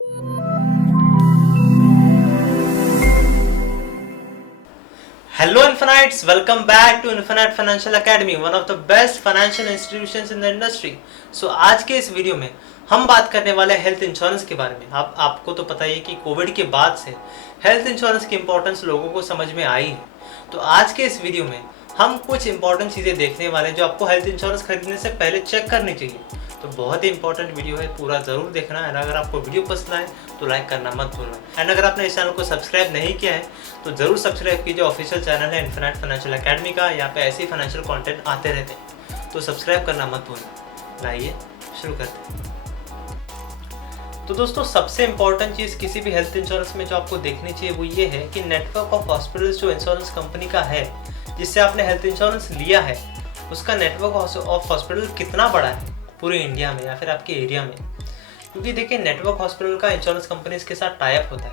Hello Infinites, welcome back to Infinite Financial Academy, one of the best financial institutions in the industry. So आज के इस video में हम बात करने वाले हैं हेल्थ इंश्योरेंस के बारे में। आपको तो पता ही है कि कोविड के बाद से हेल्थ इंश्योरेंस की इंपॉर्टेंस लोगों को समझ में आई है। तो आज के इस वीडियो में हम कुछ इंपॉर्टेंट चीज़ें देखने वाले हैं जो आपको हेल्थ इंश्योरेंस खरीदने से पहले चेक करनी चाहिए। तो बहुत ही इंपॉर्टेंट वीडियो है, पूरा ज़रूर देखना है। अगर आपको वीडियो पसंद आए तो लाइक करना मत भूलना। एंड अगर आपने इस चैनल को सब्सक्राइब नहीं किया है तो ज़रूर सब्सक्राइब कीजिए। ऑफिशियल चैनल है इन्फिनाइट फाइनेंशियल एकेडमी का, यहाँ पे ऐसे ही फाइनेंशियल कंटेंट आते रहते हैं, तो सब्सक्राइब करना मत भूलना। लाइए शुरू करते हैं। तो दोस्तों, सबसे इंपॉर्टेंट चीज़ किसी भी हेल्थ इंश्योरेंस में जो आपको देखनी चाहिए वो ये है कि नेटवर्क ऑफ हॉस्पिटल्स जो इंश्योरेंस कंपनी का है जिससे आपने हेल्थ इंश्योरेंस लिया है, उसका नेटवर्क ऑफ हॉस्पिटल कितना बड़ा है पूरे इंडिया में या फिर आपके एरिया में। क्योंकि देखिए, नेटवर्क हॉस्पिटल का इंश्योरेंस कंपनीज के साथ टाई अप होता है।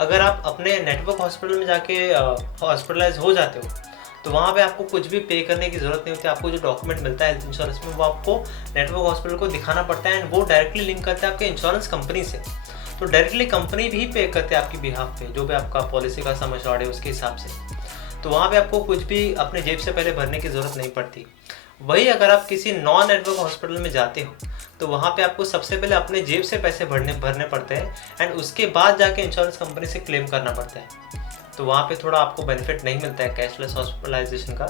अगर आप अपने नेटवर्क हॉस्पिटल में जाके हॉस्पिटलाइज हो जाते हो तो वहाँ पे आपको कुछ भी पे करने की ज़रूरत नहीं होती। आपको जो डॉक्यूमेंट मिलता है हेल्थ इंश्योरेंस में वो आपको नेटवर्क हॉस्पिटल को दिखाना पड़ता है, एंड वो डायरेक्टली लिंक करते हैं आपके इंश्योरेंस कंपनी से। तो डायरेक्टली कंपनी भी पे करते हैं आपकी बिहाफ पे, जो भी आपका पॉलिसी का सम एश्योर्ड है उसके हिसाब से। तो वहाँ पे आपको कुछ भी अपने जेब से पहले भरने की ज़रूरत नहीं पड़ती। वही अगर आप किसी नॉन नेटवर्क हॉस्पिटल में जाते हो तो वहाँ पे आपको सबसे पहले अपने जेब से पैसे भरने पड़ते हैं, एंड उसके बाद जाके इंश्योरेंस कंपनी से क्लेम करना पड़ता है। तो वहाँ पे थोड़ा आपको बेनिफिट नहीं मिलता है कैशलेस हॉस्पिटलाइजेशन का।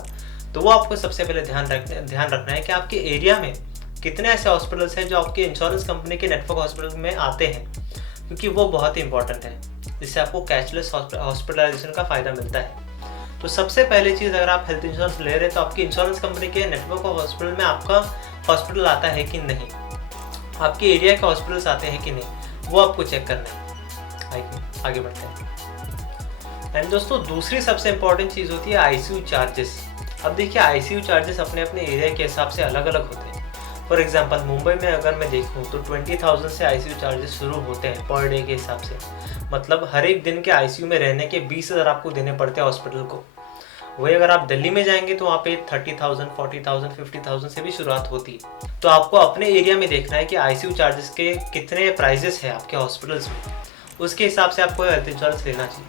तो वो आपको सबसे पहले ध्यान रखना है कि आपके एरिया में कितने ऐसे हॉस्पिटल्स हैं जो आपके इंश्योरेंस कंपनी के नेटवर्क हॉस्पिटल में आते हैं, क्योंकि वो बहुत ही इंपॉर्टेंट है। जिससे आपको कैशलेस हॉस्पिटलाइजेशन का फ़ायदा मिलता है। तो सबसे पहली चीज़, अगर आप हेल्थ इंश्योरेंस ले रहे हैं तो आपकी इंश्योरेंस कंपनी के नेटवर्क ऑफ हॉस्पिटल में आपका हॉस्पिटल आता है कि नहीं, आपके एरिया के हॉस्पिटल्स आते हैं कि नहीं, वो आपको चेक करना है। आगे बढ़ते हैं। एंड दोस्तों, दूसरी सबसे इंपॉर्टेंट चीज़ होती है आईसीयू चार्जेस। अब देखिए, आईसीयू चार्जेस अपने अपने एरिया के हिसाब से अलग अलग होते हैं। फॉर एग्जांपल, मुंबई में अगर मैं देखूँ तो 20,000 से आईसीयू चार्जेस शुरू होते हैं पर डे के हिसाब से। मतलब हर एक दिन के आईसीयू में रहने के 20,000 आपको देने पड़ते हैं हॉस्पिटल को। वही अगर आप दिल्ली में जाएंगे तो वहाँ पे 30,000, 40,000, 50,000 से भी शुरुआत होती है। तो आपको अपने एरिया में देखना है कि आईसीयू चार्जेस के कितने प्राइजेस है आपके हॉस्पिटल्स में, उसके हिसाब से आपको हेल्थ इंश्योरेंस लेना चाहिए।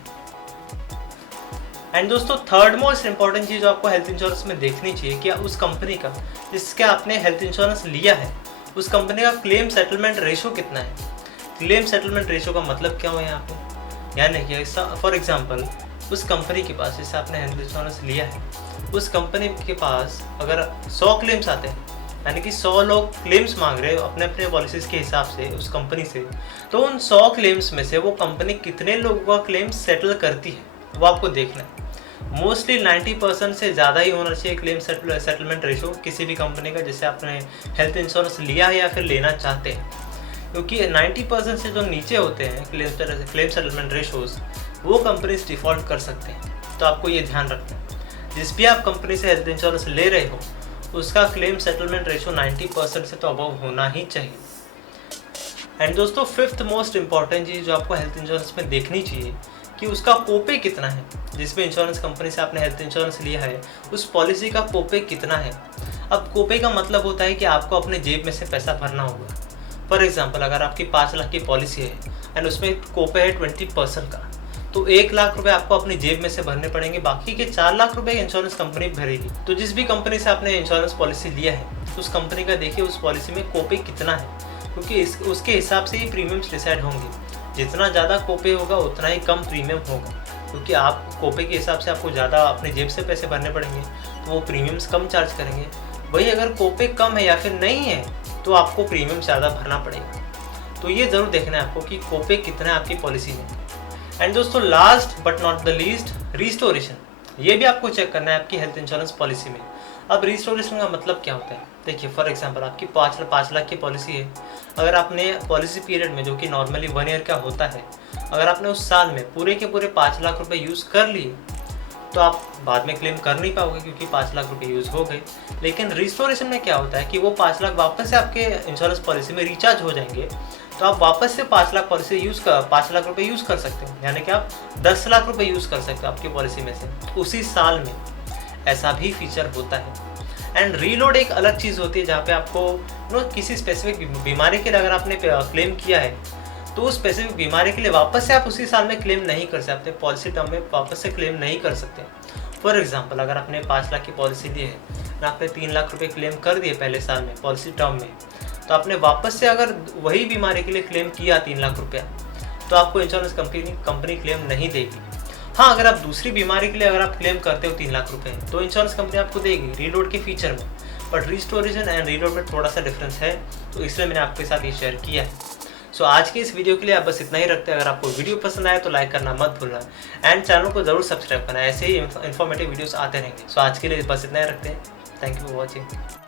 एंड दोस्तों, थर्ड मोस्ट इंपॉर्टेंट चीज़ जो आपको हेल्थ इंश्योरेंस में देखनी चाहिए कि उस कंपनी का जिसके आपने हेल्थ इंश्योरेंस लिया है, उस कंपनी का क्लेम सेटलमेंट रेशो कितना है। क्लेम सेटलमेंट रेशो का मतलब क्या हुआ यहाँ पे, यानी कि फॉर एग्जांपल, उस कंपनी के पास जिससे आपने हेल्थ इंश्योरेंस लिया है, उस कंपनी के पास अगर 100 क्लेम्स आते हैं, यानी कि 100 लोग क्लेम्स मांग रहे हो अपने अपने पॉलिसीज़ के हिसाब से उस कंपनी से, तो उन 100 क्लेम्स में से वो कंपनी कितने लोगों का क्लेम सेटल करती है वो आपको देखना है। मोस्टली 90% से ज़्यादा ही होना चाहिए क्लेम सेटलमेंट रेशो किसी भी कंपनी का जिससे आपने हेल्थ इंश्योरेंस लिया है या फिर लेना चाहते हैं। क्योंकि 90% से जो नीचे होते हैं क्लेम सेटलमेंट रेशोज़, वो कंपनीज डिफ़ॉल्ट कर सकते हैं। तो आपको ये ध्यान रखना है, जिस भी आप कंपनी से हेल्थ इंश्योरेंस ले रहे हो उसका क्लेम सेटलमेंट रेशो 90% से तो अबव होना ही चाहिए। एंड दोस्तों, फिफ्थ मोस्ट इंपॉर्टेंट चीज़ जो आपको हेल्थ इंश्योरेंस में देखनी चाहिए कि उसका कोपे कितना है। जिसमें इंश्योरेंस कंपनी से आपने हेल्थ इंश्योरेंस लिया है उस पॉलिसी का कोपे कितना है। अब कोपे का मतलब होता है कि आपको अपने जेब में से पैसा भरना होगा। फॉर एग्जांपल, अगर आपकी 5 लाख की पॉलिसी है एंड उसमें कोपे है 20% का, तो 1 लाख रुपए आपको अपनी जेब में से भरने पड़ेंगे, बाकी के 4 लाख रुपए इंश्योरेंस कंपनी भरेगी। तो जिस भी कंपनी से आपने इंश्योरेंस पॉलिसी लिया है उस कंपनी का देखिए उस पॉलिसी में कोपे कितना है, क्योंकि उसके हिसाब से ही प्रीमियम्स डिसाइड होंगे। जितना ज़्यादा कोपे होगा उतना ही कम प्रीमियम होगा, क्योंकि आप कोपे के हिसाब से आपको ज़्यादा अपने जेब से पैसे भरने पड़ेंगे तो वो प्रीमियम्स कम चार्ज करेंगे। वही अगर कोपे कम है या फिर नहीं है तो आपको प्रीमियम ज़्यादा भरना पड़ेगा। तो ये ज़रूर देखना है आपको कि कोपे कितना है आपकी पॉलिसी में। एंड दोस्तों, last but not the least, restoration. ये भी आपको चेक करना है आपकी हेल्थ इंश्योरेंस पॉलिसी में। अब रिस्टोरेशन का मतलब क्या होता है, देखिए फॉर एग्जांपल आपकी 5 लाख की पॉलिसी है। अगर आपने पॉलिसी पीरियड में, जो कि नॉर्मली 1 ईयर का होता है, अगर आपने उस साल में पूरे के पूरे 5 लाख रुपए यूज़ कर लिए तो आप बाद में क्लेम कर नहीं पाओगे क्योंकि 5 लाख रुपए यूज़ हो गए। लेकिन रिस्टोरेशन में क्या होता है कि वो 5 लाख वापस से आपके इंश्योरेंस पॉलिसी में रिचार्ज हो जाएंगे, तो आप वापस से 5 लाख पॉलिसी 5 लाख रुपए यूज़ कर सकते हैं। यानी कि आप 10 लाख रुपए यूज़ कर सकते हो आपकी पॉलिसी में से उसी साल में। ऐसा भी फीचर होता है। एंड रीलोड एक अलग चीज़ होती है जहाँ पे आपको किसी स्पेसिफिक बीमारी के लिए अगर आपने क्लेम किया है तो उस स्पेसिफिक बीमारी के लिए वापस से आप उसी साल में क्लेम नहीं कर सकते, अपने पॉलिसी टर्म में वापस से क्लेम नहीं कर सकते। फॉर एग्जाम्पल, अगर आपने 5 लाख की पॉलिसी ली है और आपने 3 लाख रुपए क्लेम कर दिए पहले साल में पॉलिसी टर्म में, तो आपने वापस से अगर वही बीमारी के लिए क्लेम किया 3 लाख रुपया, तो आपको इंश्योरेंस कंपनी क्लेम नहीं देगी। हाँ, अगर आप दूसरी बीमारी के लिए अगर आप क्लेम करते हो 3 लाख रुपए, तो इंश्योरेंस कंपनी आपको देगी रीलोड के फीचर में। बट रिस्टोरेशन एंड रीलोड में थोड़ा सा डिफरेंस है, तो इसलिए मैंने आपके साथ ये शेयर किया है। सो आज के इस वीडियो के लिए आप बस इतना ही रखते हैं। अगर आपको वीडियो पसंद आए तो लाइक करना मत भूलना एंड चैनल को जरूर सब्सक्राइब करना, ऐसे ही इन्फॉर्मेटिव वीडियोस आते रहेंगे। सो आज के लिए बस इतना ही रखते हैं। Thank you for watching.